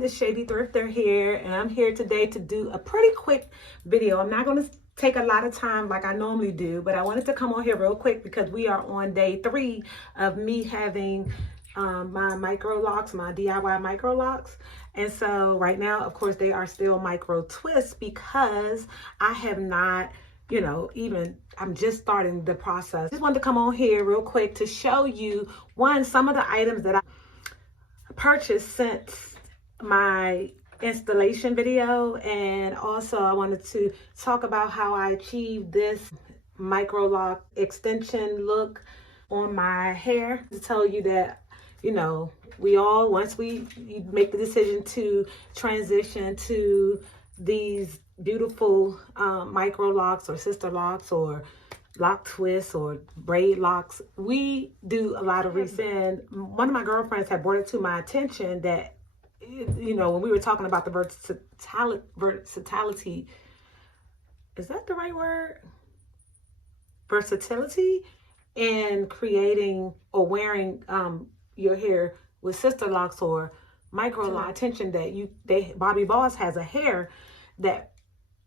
everyone, it's Shady Thrifter here, and I'm here today to do a pretty quick video. I'm not going to take a lot of time like I normally do, but I wanted to come on here real quick because we are on day 3 of me having my Micro Locs, my DIY Micro Locs. And so right now, of course, they are still micro twists because I have not, I'm just starting the process. Just wanted to come on here real quick to show you, some of the items that I purchased since my installation video, and also I wanted to talk about how I achieved this Micro Loc extension look on my hair. To tell you that, we all, once we make the decision to transition to these beautiful Micro Locs or sister locks or lock twists or braid locks, we do a lot of research. One of my girlfriends had brought it to my attention that, when we were talking about the versatility, is that the right word? Versatility in creating or wearing your hair with sister locks or micro lock. Attention that Bobbi Boss has a hair that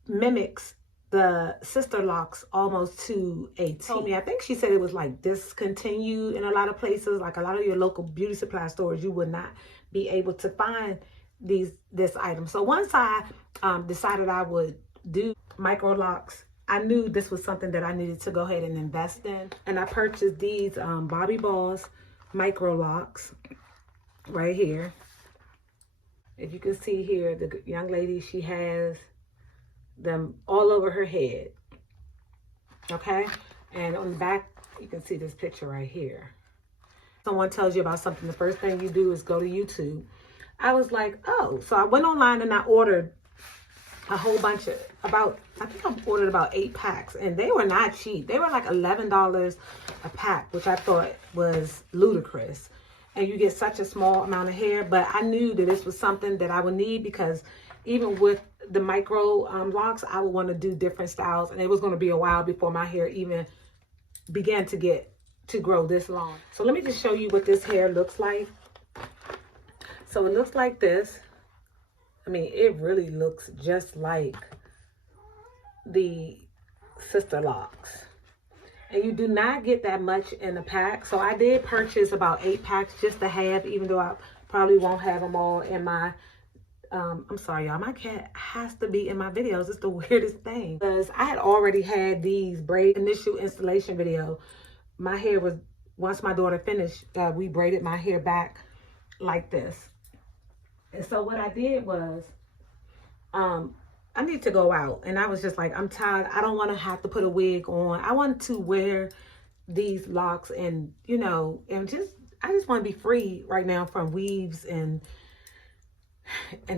mimics the sister locks almost to a T. Told me, I think she said it was like discontinued in a lot of places, like a lot of your local beauty supply stores, you would not be able to find this item. So once I decided I would do Micro Locs, I knew this was something that I needed to go ahead and invest in. And I purchased these Bobbi Boss Micro Locs right here. If you can see here, the young lady, she has them all over her head, okay? And on the back, you can see this picture right here. Someone tells you about something, the first thing you do is go to YouTube. I was like, oh, so I went online and I ordered a whole bunch of, I think I ordered about 8 packs, and they were not cheap. They were like $11 a pack, which I thought was ludicrous. And you get such a small amount of hair, but I knew that this was something that I would need because even with the Micro Locs, I would want to do different styles, and it was going to be a while before my hair even began to grow this long. So let me just show you what this hair looks like. So it looks like this. I mean, it really looks just like the sister locks. And you do not get that much in a pack. So I did purchase about 8 packs just to have, even though I probably won't have them all in my, I'm sorry, y'all. My cat has to be in my videos. It's the weirdest thing. Because I had already had these braid initial installation video. My hair was, once my daughter finished, we braided my hair back like this. And so what I did was, I need to go out. And I was just like, I'm tired. I don't want to have to put a wig on. I want to wear these locks and, and I just want to be free right now from weaves and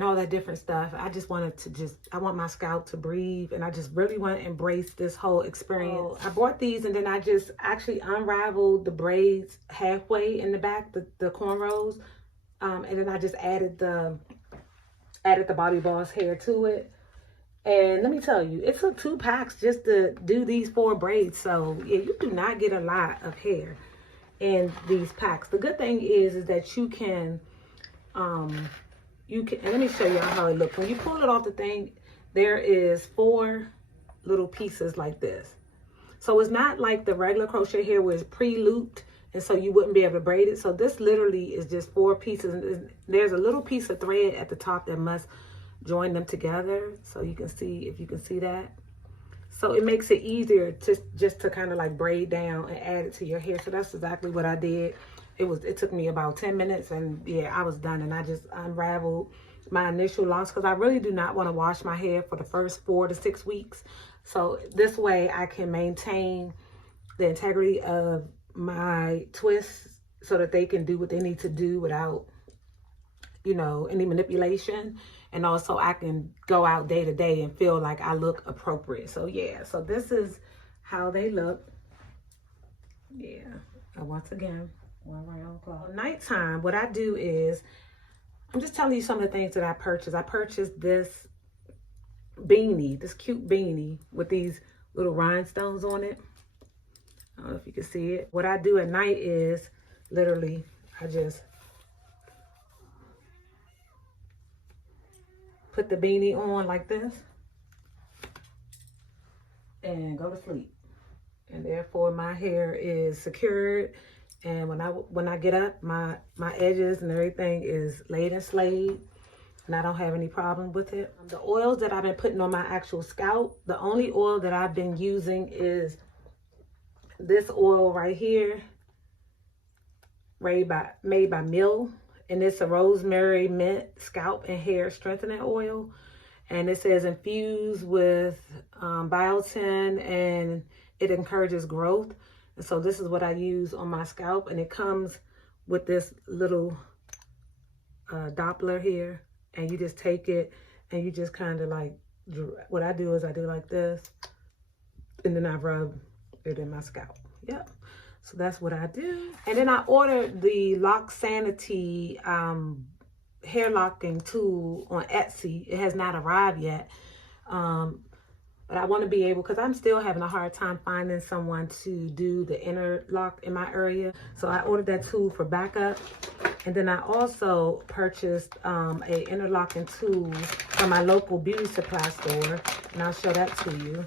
all that different stuff. I just wanted to I want my scalp to breathe, and I just really want to embrace this whole experience. I bought these, and then I just actually unraveled the braids halfway in the back, the cornrows, and then I just added the Bobbi Boss hair to it. And let me tell you, it took 2 packs just to do these 4 braids. So yeah, you do not get a lot of hair in these packs. The good thing is that you can, and let me show you how it looks. When you pull it off the thing, there is 4 little pieces like this. So it's not like the regular crochet hair where it's pre-looped, and so you wouldn't be able to braid it. So this literally is just 4 pieces. And there's a little piece of thread at the top that must join them together, so you can see, if you can see that. So it makes it easier to kind of like braid down and add it to your hair. So that's exactly what I did. It took me about 10 minutes, and yeah, I was done. And I just unraveled my initial locks because I really do not want to wash my hair for the first 4 to 6 weeks. So this way I can maintain the integrity of my twists so that they can do what they need to do without, any manipulation. And also I can go out day to day and feel like I look appropriate. So yeah, so this is how they look. Yeah, and once again, 1 round cloth. Nighttime, what I do is, I'm just telling you some of the things that I purchased. I purchased this beanie, this cute beanie with these little rhinestones on it. I don't know if you can see it. What I do at night is literally, I just put the beanie on like this and go to sleep. And therefore my hair is secured. And when I get up, my edges and everything is laid and slayed, and I don't have any problem with it. The oils that I've been putting on my actual scalp, the only oil that I've been using is this oil right here, made by Mill, and it's a rosemary mint scalp and hair strengthening oil. And it says infused with biotin, and it encourages growth. And so this is what I use on my scalp, and it comes with this little Doppler here, and you just take it and you just kind of like, what I do is I do like this, and then I rub it in my scalp. Yep. So that's what I do. And then I ordered the Loxanity hair locking tool on Etsy. It has not arrived yet. But I want to be able, because I'm still having a hard time finding someone to do the inner lock in my area. So I ordered that tool for backup. And then I also purchased a interlocking tool from my local beauty supply store. And I'll show that to you.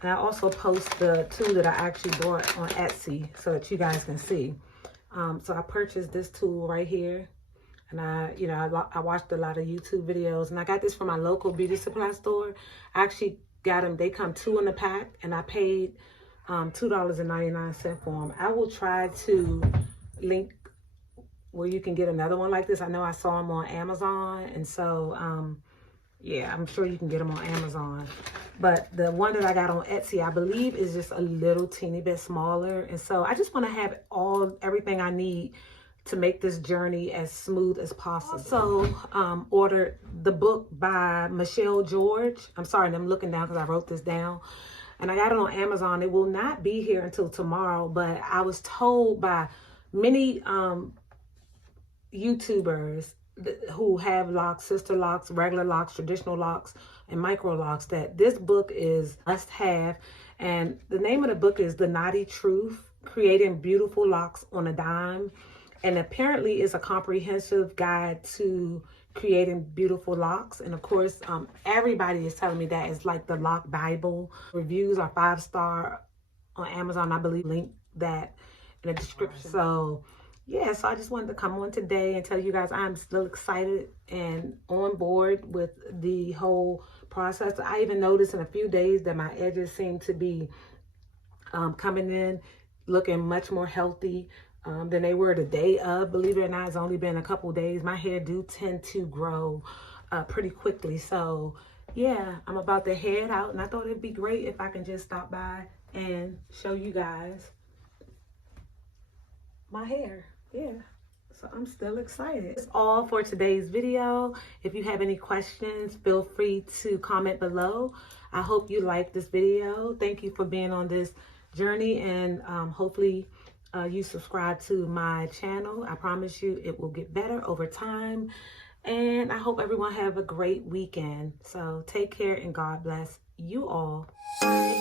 And I also post the tool that I actually bought on Etsy so that you guys can see. So I purchased this tool right here. And I watched a lot of YouTube videos, and I got this from my local beauty supply store. I actually got them. They come 2 in a pack, and I paid $2.99 for them. I will try to link where you can get another one like this. I know I saw them on Amazon, and so yeah, I'm sure you can get them on Amazon. But the one that I got on Etsy, I believe, is just a little teeny bit smaller. And so I just want to have everything I need to make this journey as smooth as possible. Also ordered the book by Michelle George. I'm sorry, I'm looking down because I wrote this down. And I got it on Amazon. It will not be here until tomorrow, but I was told by many YouTubers who have locks, sister locks, regular locks, traditional locks, and micro locks, that this book is must have. And the name of the book is The Naughty Truth, Creating Beautiful Locks on a Dime. And apparently it's a comprehensive guide to creating beautiful locks. And of course, everybody is telling me that it's like the lock Bible. Reviews are 5-star on Amazon. I believe link that in the description. So yeah, so I just wanted to come on today and tell you guys I'm still excited and on board with the whole process. I even noticed in a few days that my edges seem to be coming in looking much more healthy than they were the day of. Believe it or not, it's only been a couple days. My hair do tend to grow pretty quickly. So yeah, I'm about to head out, and I thought it'd be great if I can just stop by and show you guys my hair. Yeah, so I'm still excited. That's all for today's video. If you have any questions, feel free to comment below. I hope you liked this video. Thank you for being on this journey, and hopefully you subscribe to my channel. I promise you it will get better over time. And I hope everyone have a great weekend. So take care, and God bless you all. Bye.